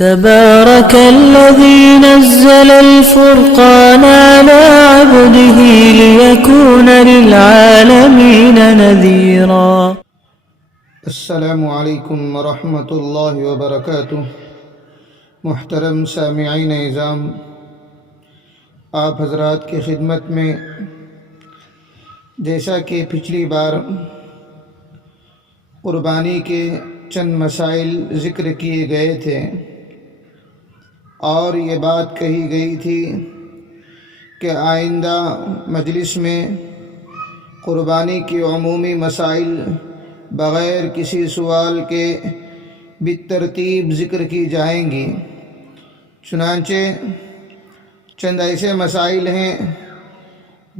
تبارك الذي نزل الفرقان على عبده ليكون للعالمين نذيرا. السلام علیکم ورحمۃ اللہ وبرکاتہ. محترم سامعین اعظام، آپ حضرات کی خدمت میں جیسا کہ پچھلی بار قربانی کے چند مسائل ذکر کیے گئے تھے اور یہ بات کہی گئی تھی کہ آئندہ مجلس میں قربانی کے عمومی مسائل بغیر کسی سوال کے بالترتیب ذکر کی جائیں گی. چنانچہ چند ایسے مسائل ہیں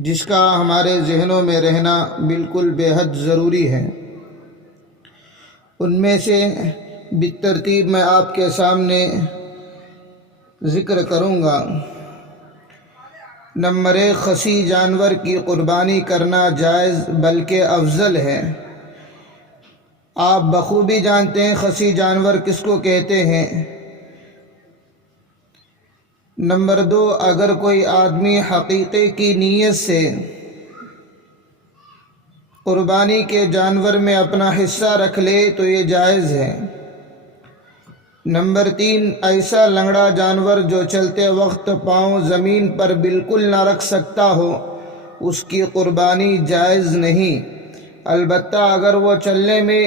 جس کا ہمارے ذہنوں میں رہنا بالکل بے حد ضروری ہے. ان میں سے بالترتیب میں آپ کے سامنے ذکر کروں گا. نمبر 1، خصی جانور کی قربانی کرنا جائز بلکہ افضل ہے. آپ بخوبی جانتے ہیں خصی جانور کس کو کہتے ہیں. نمبر 2، اگر کوئی آدمی حقیقے کی نیت سے قربانی کے جانور میں اپنا حصہ رکھ لے تو یہ جائز ہے. نمبر 3، ایسا لنگڑا جانور جو چلتے وقت پاؤں زمین پر بالکل نہ رکھ سکتا ہو اس کی قربانی جائز نہیں، البتہ اگر وہ چلنے میں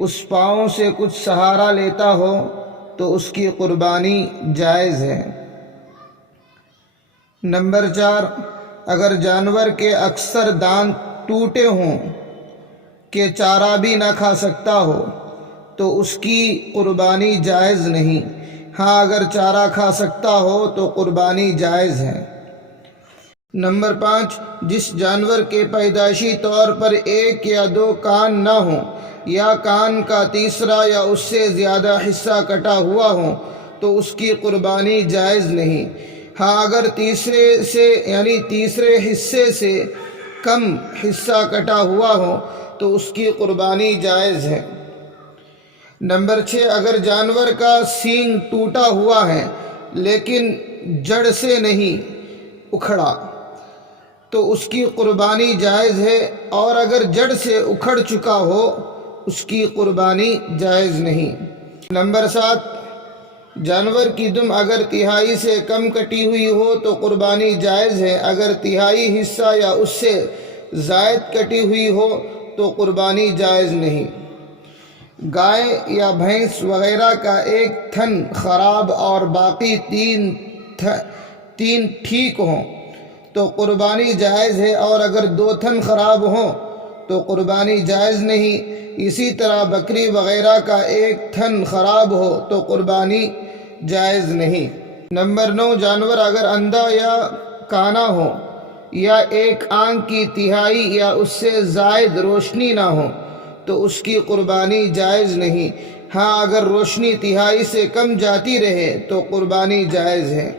اس پاؤں سے کچھ سہارا لیتا ہو تو اس کی قربانی جائز ہے. نمبر 4، اگر جانور کے اکثر دانت ٹوٹے ہوں کہ چارہ بھی نہ کھا سکتا ہو تو اس کی قربانی جائز نہیں. ہاں اگر چارہ کھا سکتا ہو تو قربانی جائز ہے. نمبر 5، جس جانور کے پیدائشی طور پر 1 یا 2 کان نہ ہوں یا کان کا تیسرا یا اس سے زیادہ حصہ کٹا ہوا ہو تو اس کی قربانی جائز نہیں. ہاں اگر تیسرے حصے سے کم حصہ کٹا ہوا ہو تو اس کی قربانی جائز ہے. نمبر 6، اگر جانور کا سینگ ٹوٹا ہوا ہے لیکن جڑ سے نہیں اکھڑا تو اس کی قربانی جائز ہے، اور اگر جڑ سے اکھڑ چکا ہو اس کی قربانی جائز نہیں. نمبر 7، جانور کی دم اگر تہائی سے کم کٹی ہوئی ہو تو قربانی جائز ہے، اگر تہائی حصہ یا اس سے زائد کٹی ہوئی ہو تو قربانی جائز نہیں. گائے یا بھینس وغیرہ کا 1 تھن خراب اور باقی 3 ٹھیک ہوں تو قربانی جائز ہے، اور اگر 2 تھن خراب ہوں تو قربانی جائز نہیں. اسی طرح بکری وغیرہ کا 1 تھن خراب ہو تو قربانی جائز نہیں. نمبر 9، جانور اگر اندھا یا کانا ہو یا 1 آنکھ کی تہائی یا اس سے زائد روشنی نہ ہو تو اس کی قربانی جائز نہیں. ہاں اگر روشنی تہائی سے کم جاتی رہے تو قربانی جائز ہے.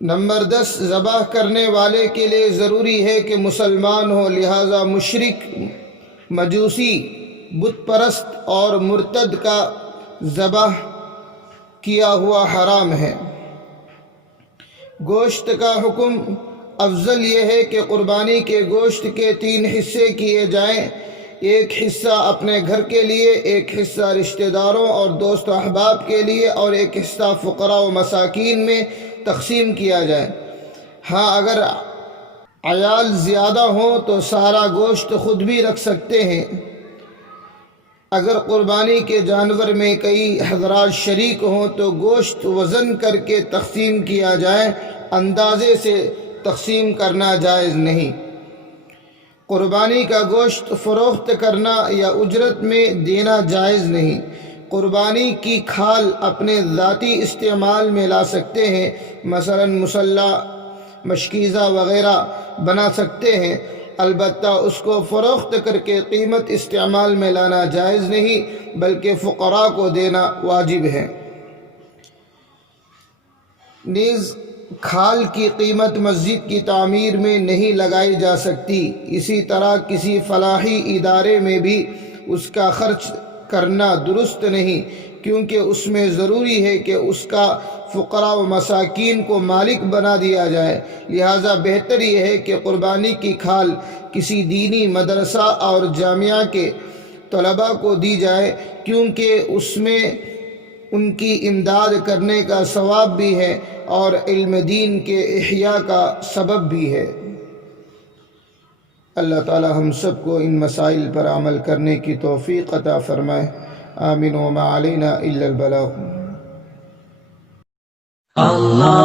نمبر 10، ذبح کرنے والے کے لیے ضروری ہے کہ مسلمان ہو، لہذا مشرک، مجوسی، بت پرست اور مرتد کا ذبح کیا ہوا حرام ہے. گوشت کا حکم افضل یہ ہے کہ قربانی کے گوشت کے 3 حصے کیے جائیں، 1 حصہ اپنے گھر کے لیے، 1 حصہ رشتہ داروں اور دوست و احباب کے لیے، اور 1 حصہ فقراء و مساکین میں تقسیم کیا جائے. ہاں اگر عیال زیادہ ہوں تو سارا گوشت خود بھی رکھ سکتے ہیں. اگر قربانی کے جانور میں کئی حضرات شریک ہوں تو گوشت وزن کر کے تقسیم کیا جائے، اندازے سے تقسیم کرنا جائز نہیں. قربانی کا گوشت فروخت کرنا یا اجرت میں دینا جائز نہیں. قربانی کی کھال اپنے ذاتی استعمال میں لا سکتے ہیں، مثلا مسلح، مشکیزہ وغیرہ بنا سکتے ہیں، البتہ اس کو فروخت کر کے قیمت استعمال میں لانا جائز نہیں بلکہ فقراء کو دینا واجب ہے. نیز کھال کی قیمت مسجد کی تعمیر میں نہیں لگائی جا سکتی. اسی طرح کسی فلاحی ادارے میں بھی اس کا خرچ کرنا درست نہیں، کیونکہ اس میں ضروری ہے کہ اس کا فقراء و مساکین کو مالک بنا دیا جائے۔ لہٰذا بہتر یہ ہے کہ قربانی کی کھال کسی دینی مدرسہ اور جامعہ کے طلباء کو دی جائے، کیونکہ اس میں ان کی امداد کرنے کا ثواب بھی ہے اور علم دین کے احیاء کا سبب بھی ہے۔ اللہ تعالی ہم سب کو ان مسائل پر عمل کرنے کی توفیق عطا فرمائے۔ آمین وما علینا الا البلاغ۔ اللہ